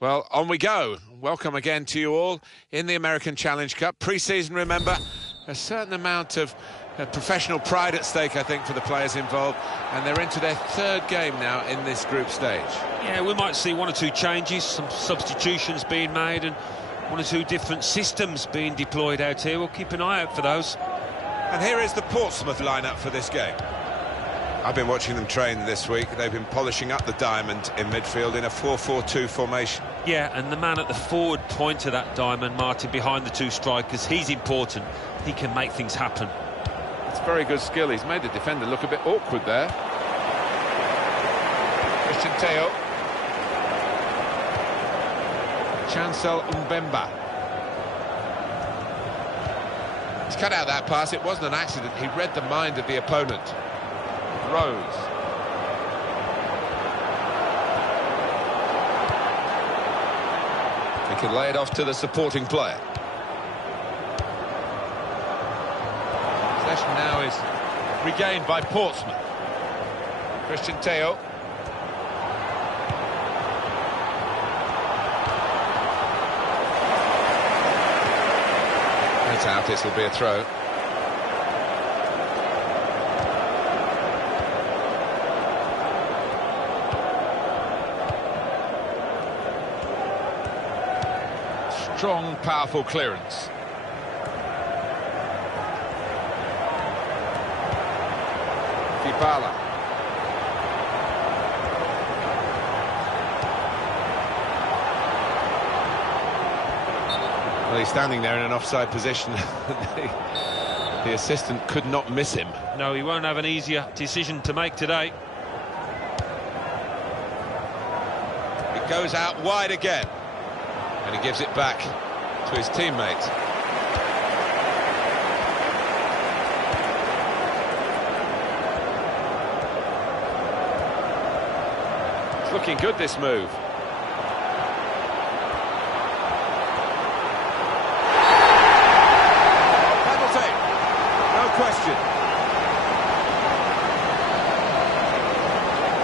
Well, on we go. Welcome again to you all in the American Challenge Cup. Pre-season, remember, a certain amount of professional pride at stake, I think, for the players involved. And they're into their third game now in this group stage. Yeah, we might see one or two changes, some substitutions being made and one or two different systems being deployed out here. We'll keep an eye out for those. And here is the Portsmouth lineup for this game. I've been watching them train this week. They've been polishing up the diamond in midfield in a 4-4-2 formation. Yeah, and the man at the forward point of that diamond, Martin, behind the two strikers, he's important. He can make things happen. It's very good skill. He's made the defender look a bit awkward there. Christian Teo. Chancel Mbemba. He's cut out that pass. It wasn't an accident. He read the mind of the opponent. Rose. He can lay it off to the supporting player. Possession now is regained by Portsmouth. Christian Teo. It's out, this will be a throw. Strong, powerful clearance. Fipala. Well, he's standing there in an offside position. The assistant could not miss him. No, he won't have an easier decision to make today. It goes out wide again. And he gives it back to his teammates. It's looking good, this move. Penalty. No question.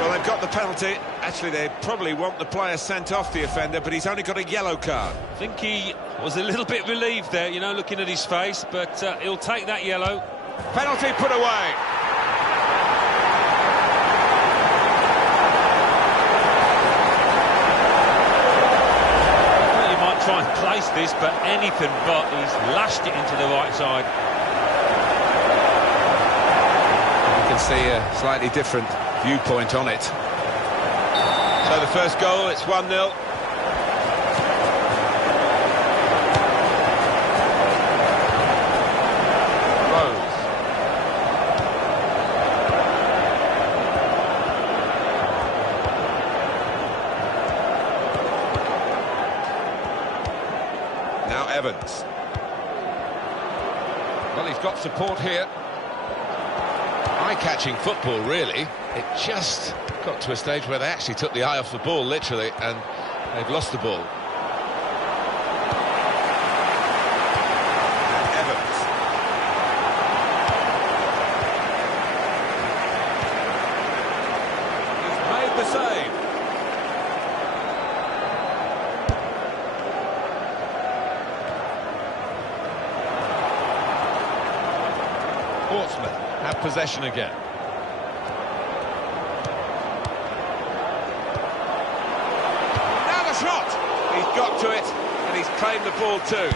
Well, they've got the penalty. Actually, they probably want the player sent off, the offender, but he's only got a yellow card. I think he was a little bit relieved there, you know, looking at his face, but he'll take that yellow. Penalty put away. Well, you might try and place this, but anything but. He's lashed it into the right side. You can see a slightly different viewpoint on it. So the first goal, it's 1-0. Rose. Now Evans. Well, he's got support here. Eye-catching football, really. It just got to a stage where they actually took the eye off the ball, literally, and they've lost the ball. And Evans. He's made the save. Portsmouth have possession again. Shot! He's got to it, and he's claimed the ball too.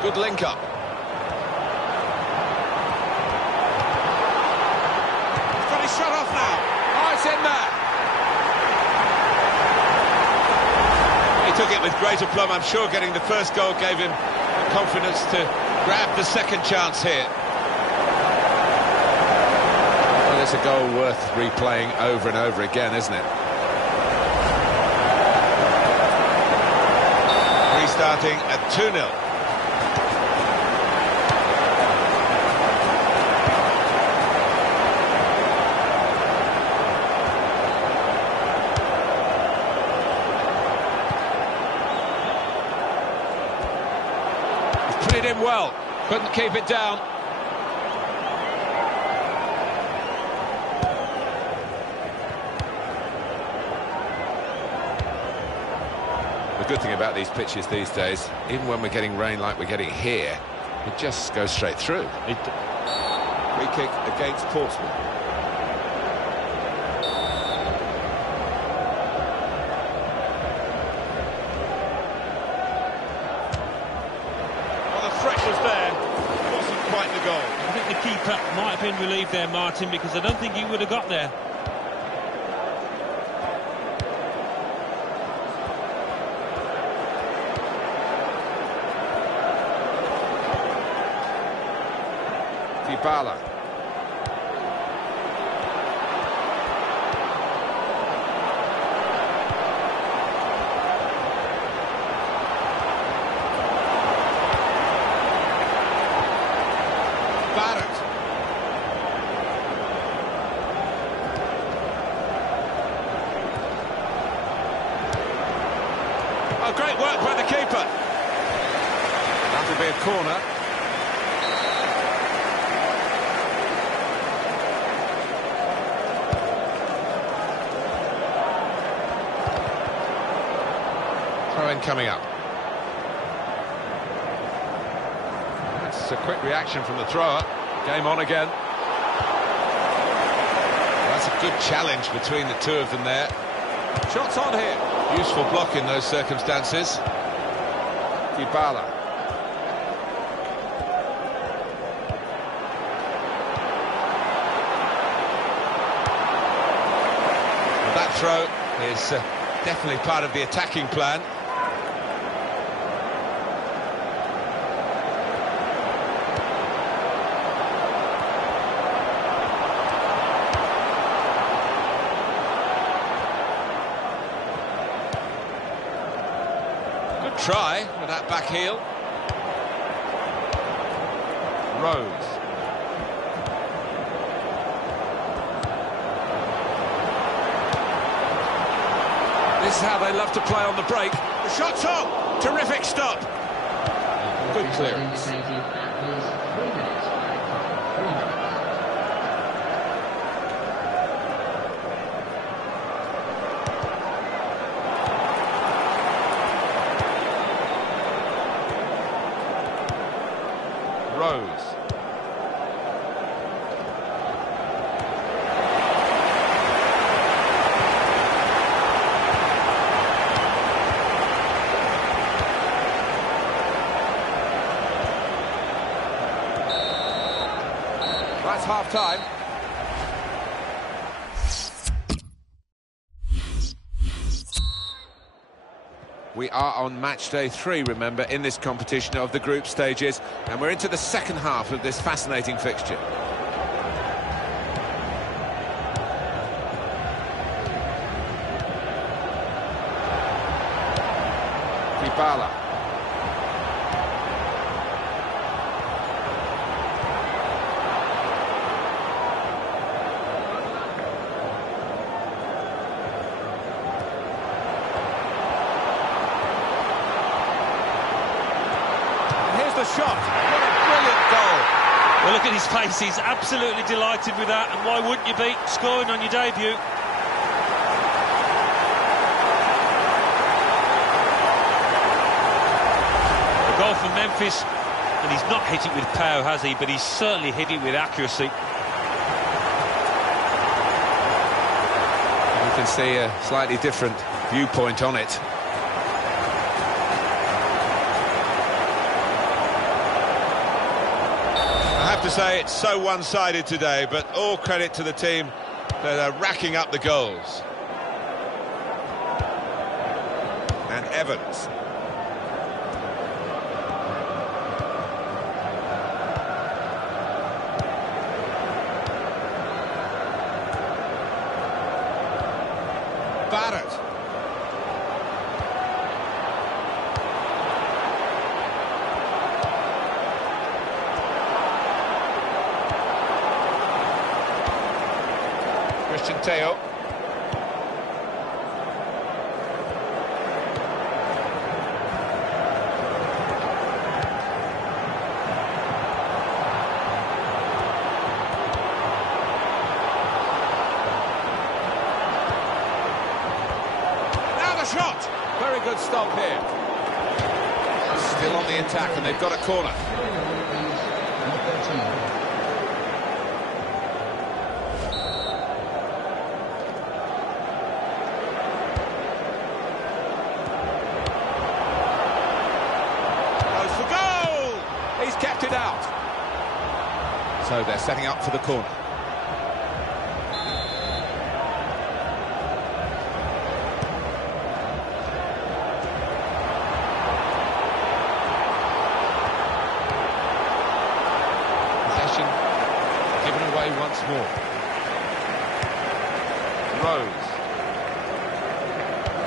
Good link-up. He's got his shot off now. Oh, it's in there. He took it with great aplomb. I'm sure getting the first goal gave him the confidence to grab the second chance here. It's a goal worth replaying over and over again, isn't it? Restarting at 2-0. He's put it in well, couldn't keep it down. good thing about these pitches these days. Even when we're getting rain like we're getting here, it just goes straight through. Free kick against Portsmouth. Well, the threat was there. It wasn't quite the goal. I think the keeper might have been relieved there, Martin, because I don't think he would have got there. Bala. Barrett. Oh, great work by the keeper. That'll be a corner. Throw-in coming up. That's a quick reaction from the thrower. Game on again. That's a good challenge between the two of them there. Shots on here. Useful block in those circumstances. Dybala. Well, that throw is definitely part of the attacking plan. Try with that back heel. Rose. This is how they love to play on the break. The shot's on! Terrific stop. Good clearance. Rose. That's half-time. We are on match day 3, remember, in this competition of the group stages, and we're into the second half of this fascinating fixture. Dybala. Shot. What a brilliant goal. Well, look at his face. He's absolutely delighted with that. And why wouldn't you be scoring on your debut? A goal from Memphis. And he's not hit it with power, has he? But he's certainly hit it with accuracy. You can see a slightly different viewpoint on it. To say it's so one-sided today, but all credit to the team that are racking up the goals. And Evans. Barrett. Teo. Now the shot. Very good stop here. Still on the attack, and they've got a corner. Goes for goal! He's kept it out. So they're setting up for the corner. Given away once more. Rose.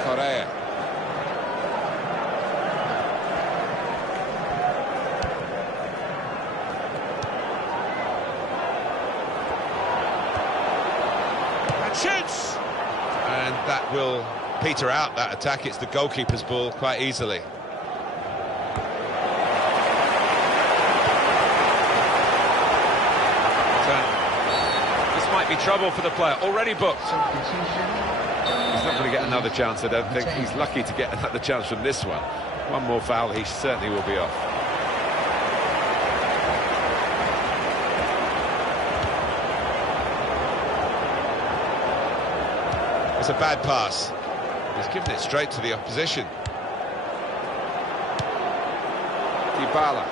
Carrera. And shoots! And that will peter out that attack. It's the goalkeeper's ball quite easily. Might be trouble for the player, already booked. He's not going to get another chance, I don't think. He's lucky to get another chance from this one. One more foul, he certainly will be off. It's a bad pass. He's given it straight to the opposition. Dybala.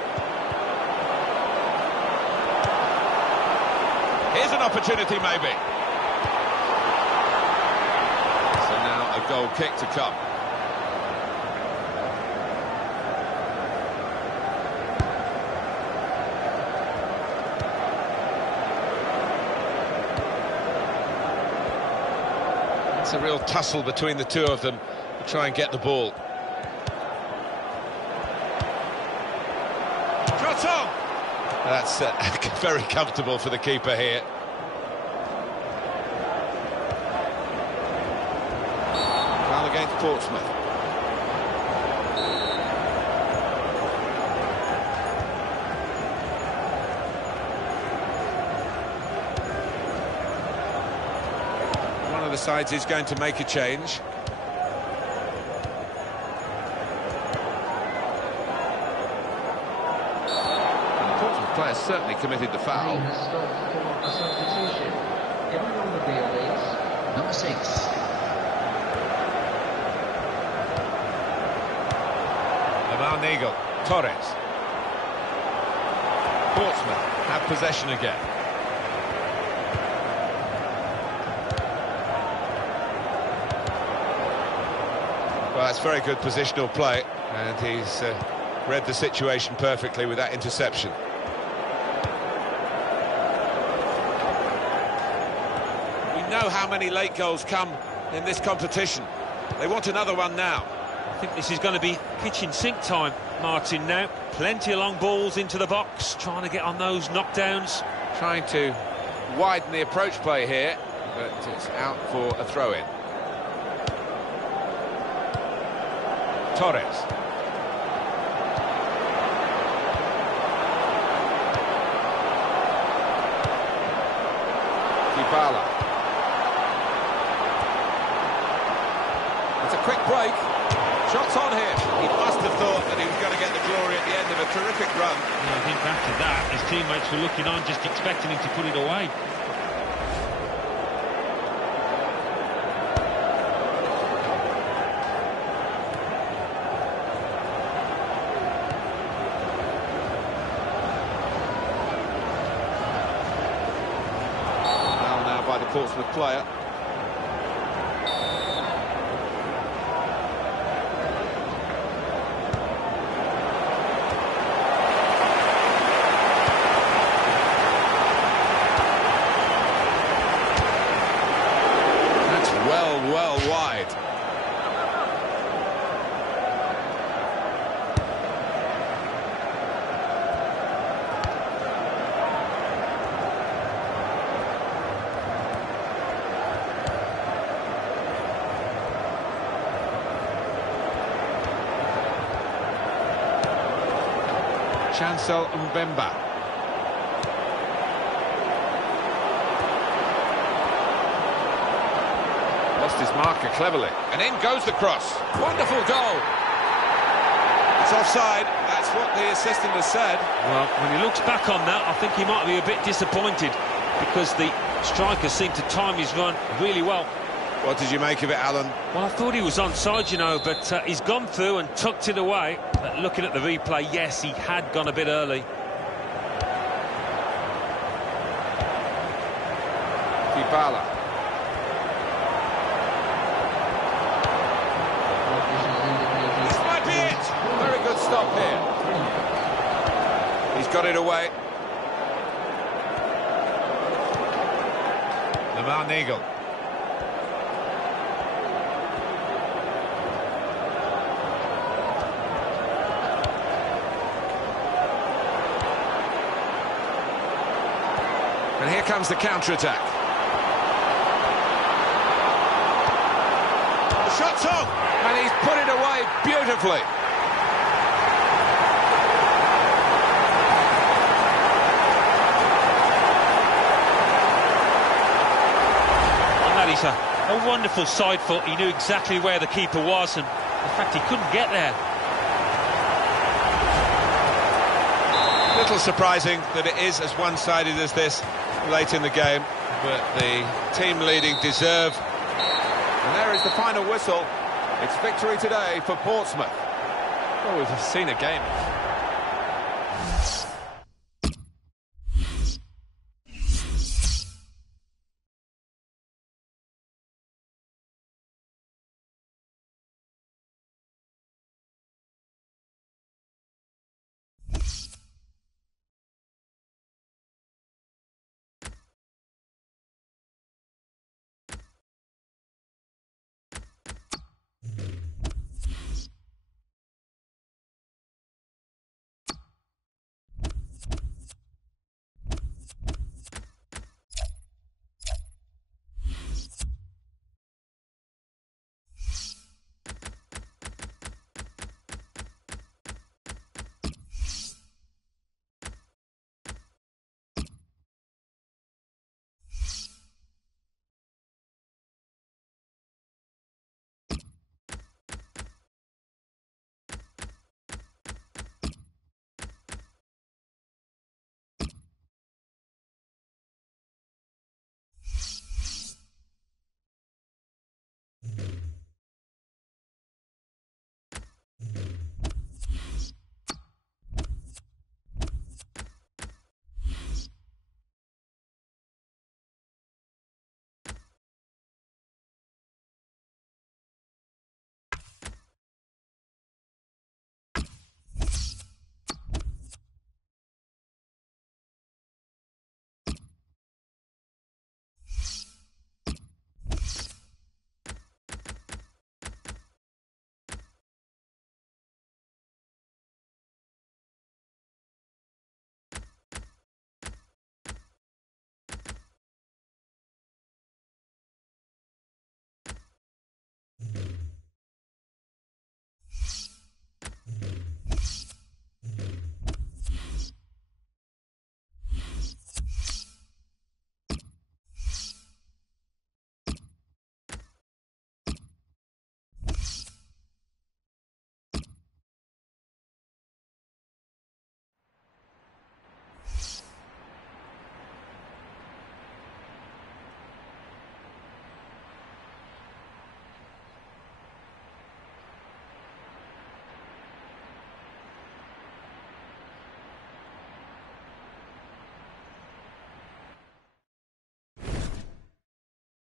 Here's an opportunity, maybe. So now a goal kick to come. It's a real tussle between the two of them to try and get the ball. Shot on! That's very comfortable for the keeper here. Foul against Portsmouth. One of the sides is going to make a change. Player certainly committed the foul. Number 6. Nigel Torres. Portsmouth have possession again. Well, that's very good positional play, and he's read the situation perfectly with that interception. Know how many late goals come in this competition. They want another one now. I think this is going to be kitchen sink time, Martin, now. Plenty of long balls into the box, trying to get on those knockdowns. Trying to widen the approach play here, but it's out for a throw-in. Torres. Dybala. It's a quick break. Shots on here. He must have thought that he was going to get the glory at the end of a terrific run. I think after that, his teammates were looking on, just expecting him to put it away. Now by the Portsmouth player. Well wide. Chancel Mbemba. Lost Missed his marker cleverly. And in goes the cross. Wonderful goal. It's offside. That's what the assistant has said. Well, when he looks back on that, I think he might be a bit disappointed because the striker seemed to time his run really well. What did you make of it, Alan? Well, I thought he was onside, you know, but he's gone through and tucked it away. But looking at the replay, yes, he had gone a bit early. Dybala. This might be it. Very good stop here. He's got it away. Lamar Nigel. And here comes the counter-attack. The shot's on, and he's put it away beautifully. And that is a wonderful side foot. He knew exactly where the keeper was, and in fact, he couldn't get there. A little surprising that it is as one-sided as this late in the game, but the team leading deserve. And there is the final whistle. It's victory today for Portsmouth. Oh, we've seen a game.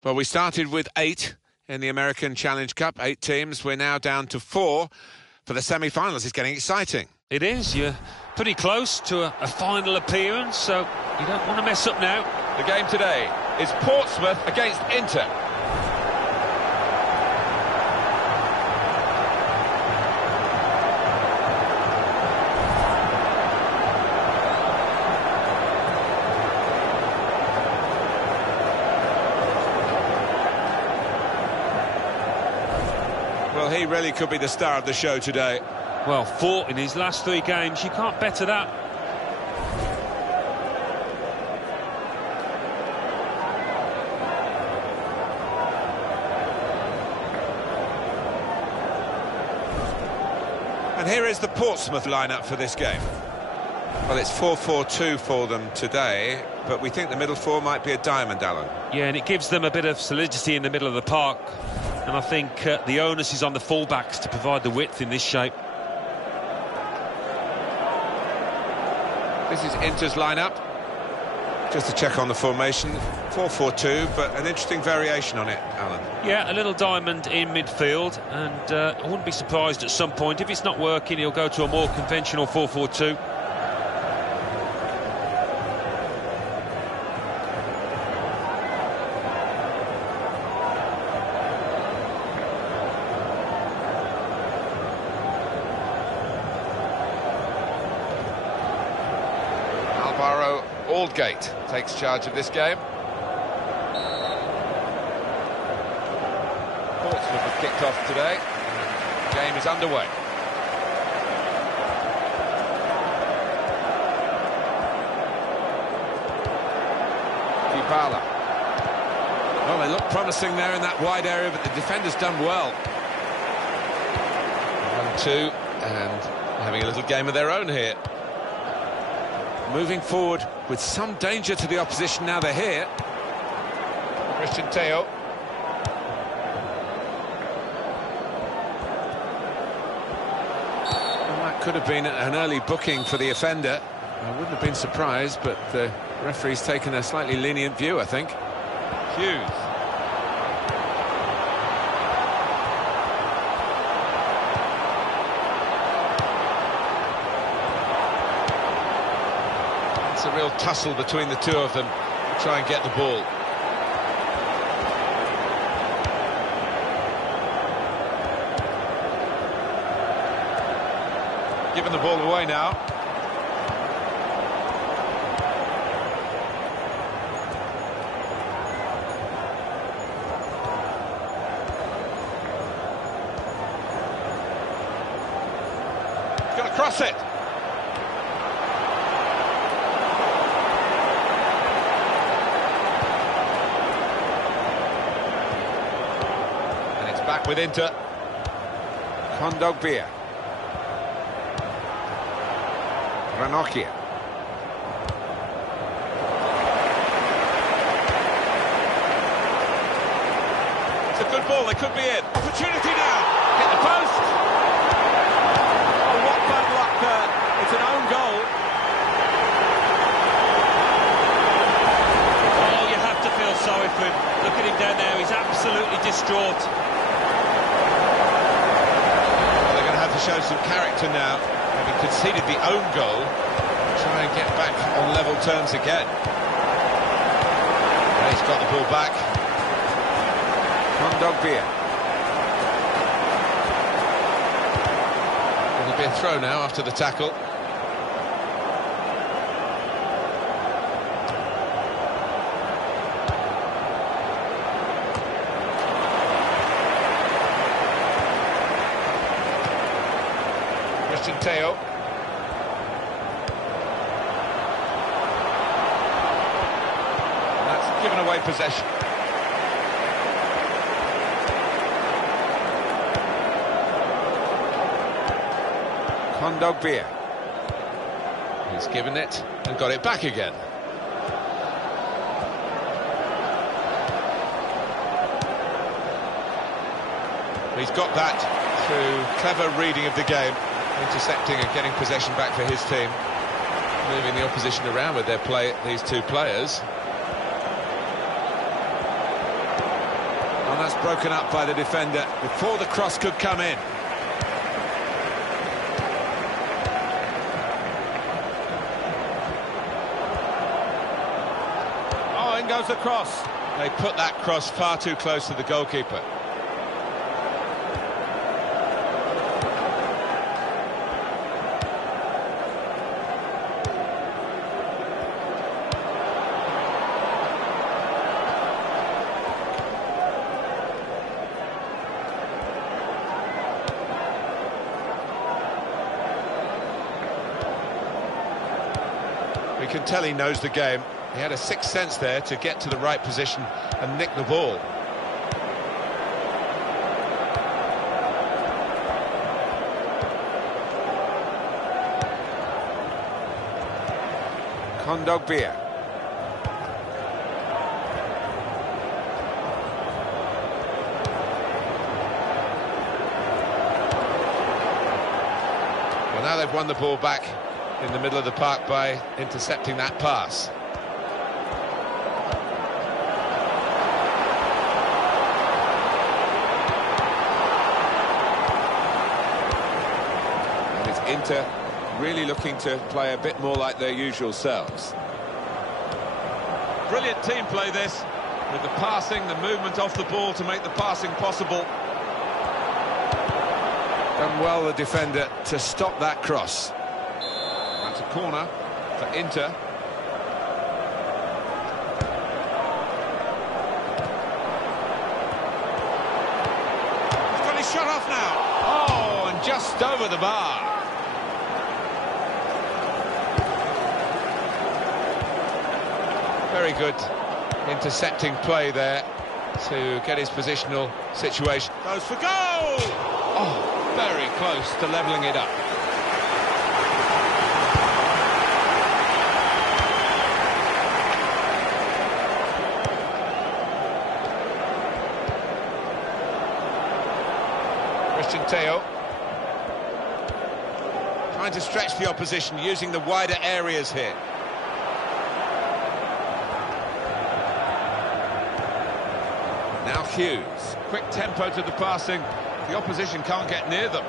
Well, we started with 8 in the American Challenge Cup, 8 teams. We're now down to 4 for the semi-finals. It's getting exciting. It is. You're pretty close to a final appearance, so you don't want to mess up now. The game today is Portsmouth against Inter. Well, he really could be the star of the show today. Well, 4 in his last 3 games. You can't better that. And here is the Portsmouth lineup for this game. Well, it's 4-4-2 for them today, but we think the middle four might be a diamond, Alan. Yeah, and it gives them a bit of solidity in the middle of the park. And I think the onus is on the fullbacks to provide the width in this shape. This is Inter's lineup. Just to check on the formation, 4-4-2, but an interesting variation on it, Alan. Yeah, a little diamond in midfield, and I wouldn't be surprised at some point. If it's not working, he'll go to a more conventional 4-4-2. Aldgate takes charge of this game. Portsmouth have kicked off today. The game is underway. Dybala. Well, they look promising there in that wide area, but the defender's done well. 1-2, and having a little game of their own here. Moving forward with some danger to the opposition now they're here. Christian Teo. Well, that could have been an early booking for the offender. I wouldn't have been surprised, but the referee's taken a slightly lenient view, I think. Hughes. It's a real tussle between the two of them to try and get the ball. Giving the ball away now. He's going to cross it. And it's back with Inter. Kondogbia. Ranocchia. It's a good ball, they could be in. Opportunity now. Hit the post. Oh, what bad luck there. It's an own goal. Oh, you have to feel sorry for him. Look at him down there, he's absolutely distraught. Well, they're going to have to show some character now, having conceded the own goal, try and get back on level terms again. And he's got the ball back. Kondogbia. It'll be a throw now after the tackle. Christian Teo. And that's given away possession. Kondogbia. He's given it and got it back again. He's got that through clever reading of the game, intercepting and getting possession back for his team, moving the opposition around with these two players. And that's broken up by the defender before the cross could come in. Oh, in goes the cross. They put that cross far too close to the goalkeeper. We can tell he knows the game. He had a sixth sense there to get to the right position and nick the ball. Kondogbia. Well, now they've won the ball back in the middle of the park by intercepting that pass. And it's Inter really looking to play a bit more like their usual selves. Brilliant team play this, with the passing, the movement off the ball to make the passing possible. Done well, the defender, to stop that cross. That's a corner for Inter. He's got his shot off now. Oh, and just over the bar. Very good intercepting play there to get his positional situation. Goes for goal! Oh, very close to levelling it up. Christian Teo. Trying to stretch the opposition, using the wider areas here. Now Hughes. Quick tempo to the passing, the opposition can't get near them.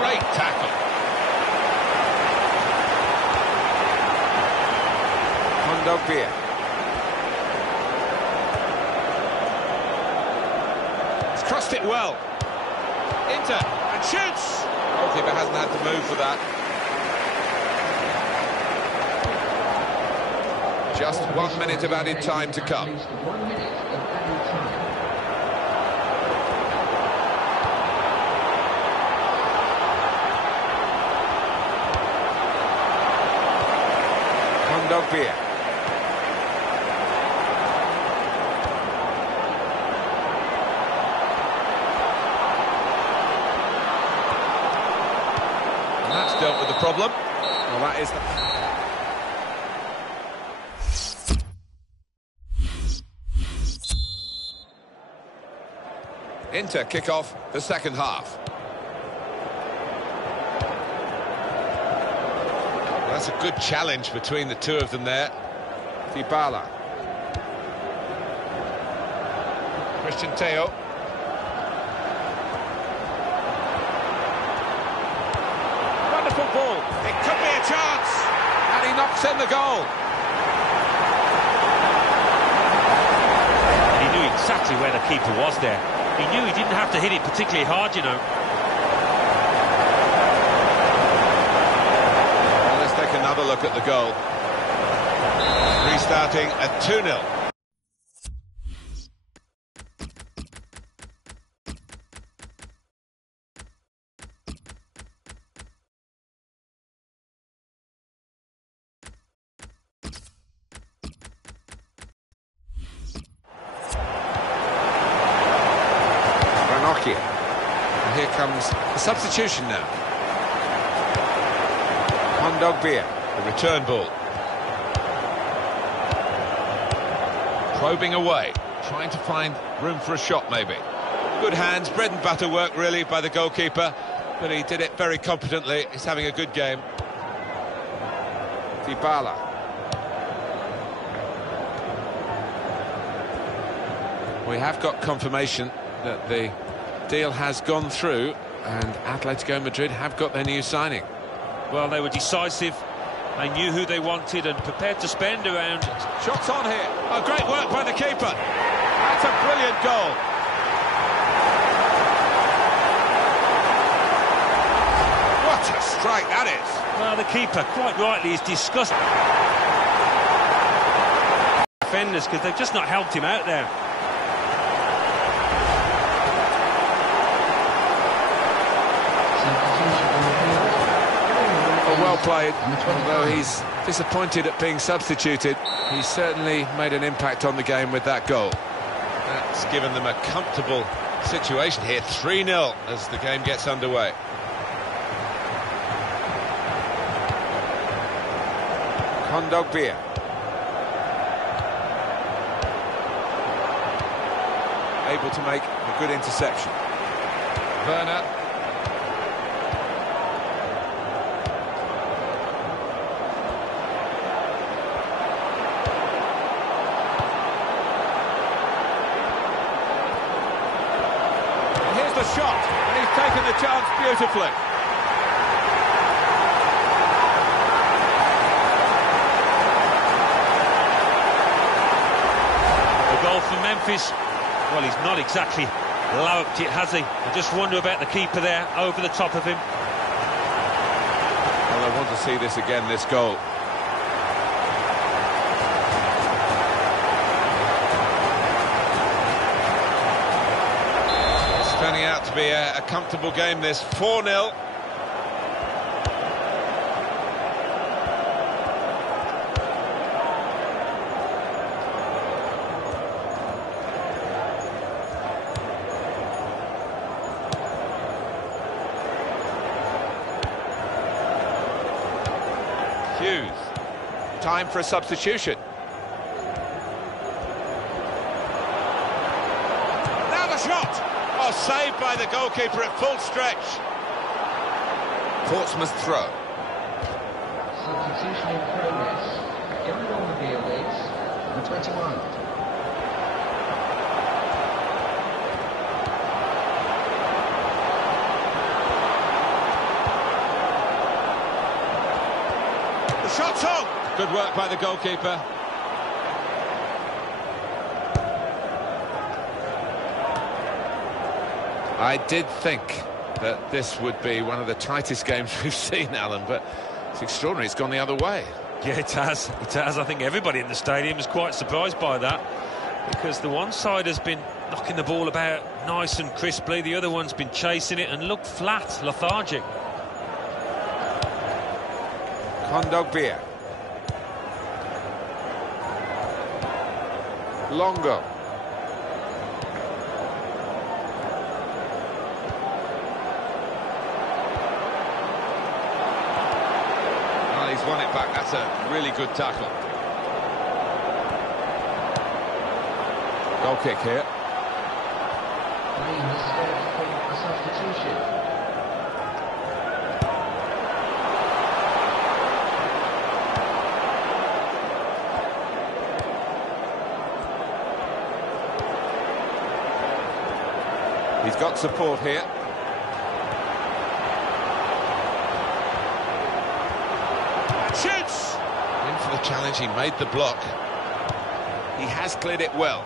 Great tackle. Kondogbia. Crossed it well. Inter, And shoots! goalkeeper hasn't had to move for that. Just 1 minute of added time to come. Kondogbia. That's dealt with the problem. Well, that is Inter kick off the second half. That's a good challenge between the two of them there. Dybala. Christian Teo. Wonderful ball. It could be a chance. And he knocks in the goal. He knew exactly where the keeper was there. He knew he didn't have to hit it particularly hard, you know. Well, let's take another look at the goal. Restarting at 2-0. And here comes the substitution now. Kondogbia, the return ball. Probing away, trying to find room for a shot maybe. Good hands, bread and butter work really by the goalkeeper, but he did it very competently. He's having a good game. Dybala. We have got confirmation that the deal has gone through and Atletico Madrid have got their new signing. Well, they were decisive. They knew who they wanted and prepared to spend around. Shots on here. Oh, great work by the keeper. That's a brilliant goal. What a strike that is. Well, the keeper, quite rightly, is disgusted. Defenders, because they've just not helped him out there. well played. Although he's disappointed at being substituted, he certainly made an impact on the game with that goal. That's given them a comfortable situation here. 3-0 as the game gets underway. Kondogbia. Able to make a good interception. Werner. Here's the shot, and he's taken the chance beautifully. The goal for Memphis. Well, he's not exactly louped it, has he? I just wonder about the keeper there, over the top of him. Well, I want to see this again, this goal. It's turning out to be a comfortable game, this. 4-0. Time for a substitution. Now the shot! Oh, saved by the goalkeeper at full stretch. Portsmouth throw. Substitution in progress. Going on the field is number 21. The shot's on! Good work by the goalkeeper. I did think that this would be one of the tightest games we've seen, Alan, but it's extraordinary. It's gone the other way. Yeah, it has. It has. I think everybody in the stadium is quite surprised by that, because the one side has been knocking the ball about nice and crisply, the other one's been chasing it and looked flat, lethargic. Kondogbia. Longo. Well, he's won it back. That's a really good tackle. Goal kick here. Green has scored for a substitution. He's got support here. Shoots! In for the challenge, he made the block. He has cleared it well.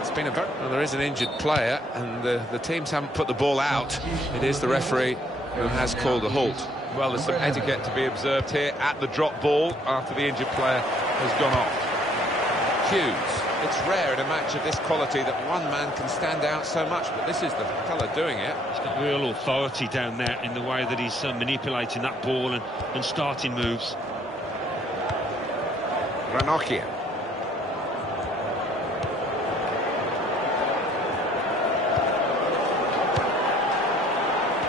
It's been a very... Well, there is an injured player, and the teams haven't put the ball out. It is the referee who has called a halt. Well, there's some etiquette to be observed here at the drop ball after the injured player has gone off. Hughes. It's rare in a match of this quality that one man can stand out so much, but this is the fella doing it. He's got real authority down there in the way that he's manipulating that ball and starting moves. Ranocchia.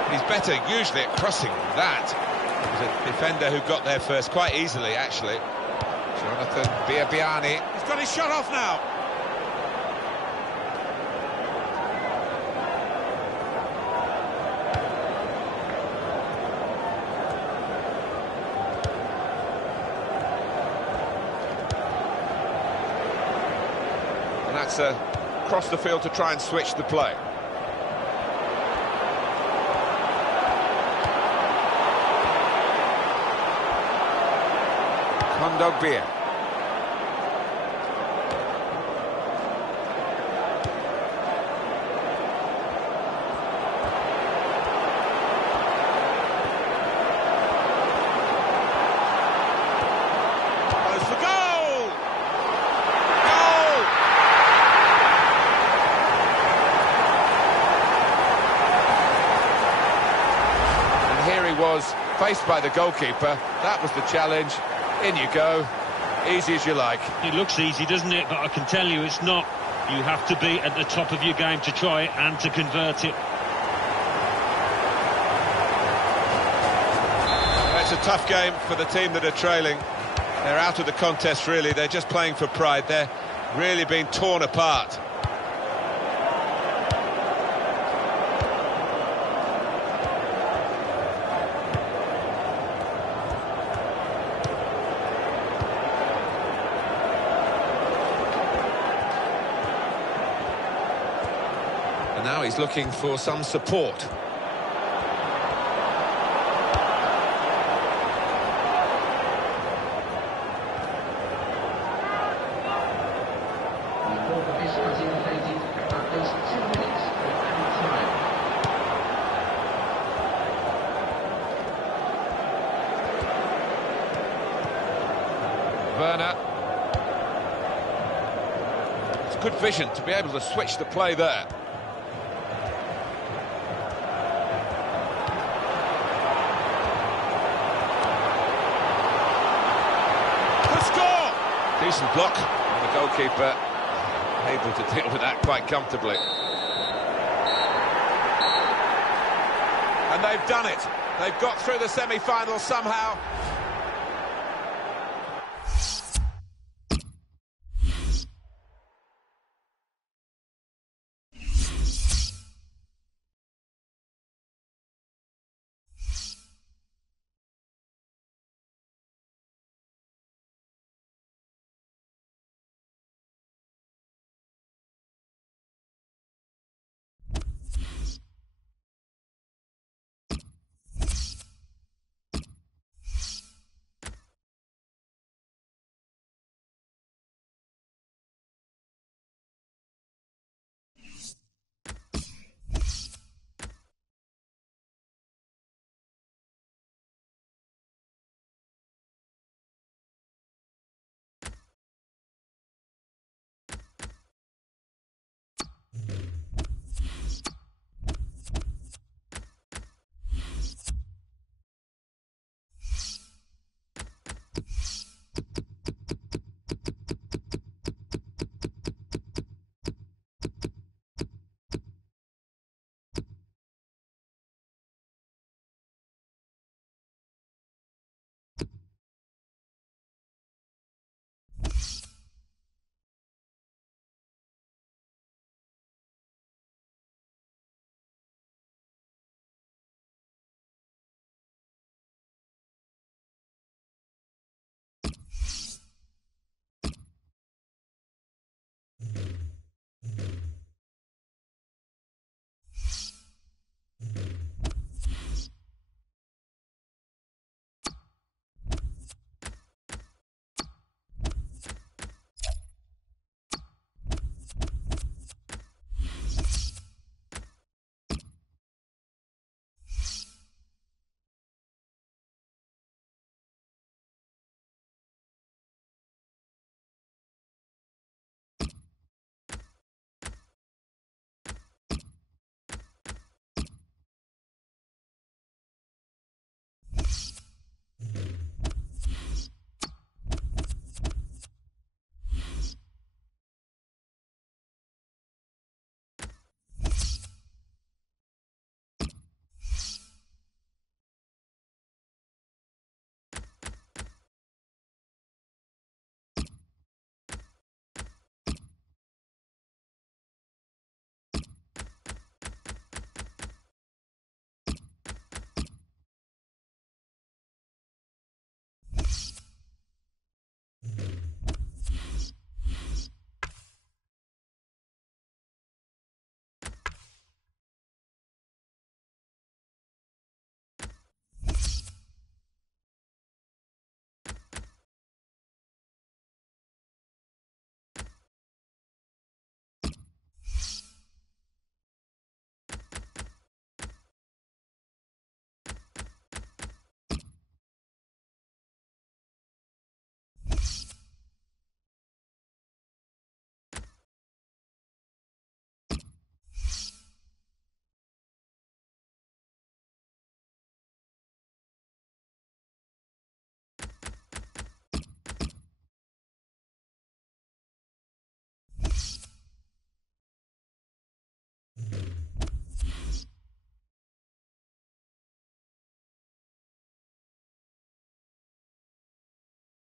He's better usually at crossing than that. It was a defender who got there first quite easily, actually. Jonathan Biabiani. He's got his shot off now. And that's across the field to try and switch the play. Kondogbia. Goes for goal! Goal! was faced by the goalkeeper. That was the challenge. In you go. Easy as you like. It looks easy, doesn't it? But I can tell you it's not. You have to be at the top of your game to try it and to convert it. It's a tough game for the team that are trailing. They're out of the contest, really. They're just playing for pride. They're really being torn apart. And now he's looking for some support. Werner. It's good vision to be able to switch the play there. The score! Decent block, and the goalkeeper able to deal with that quite comfortably. And they've done it. They've got through the semi-final somehow.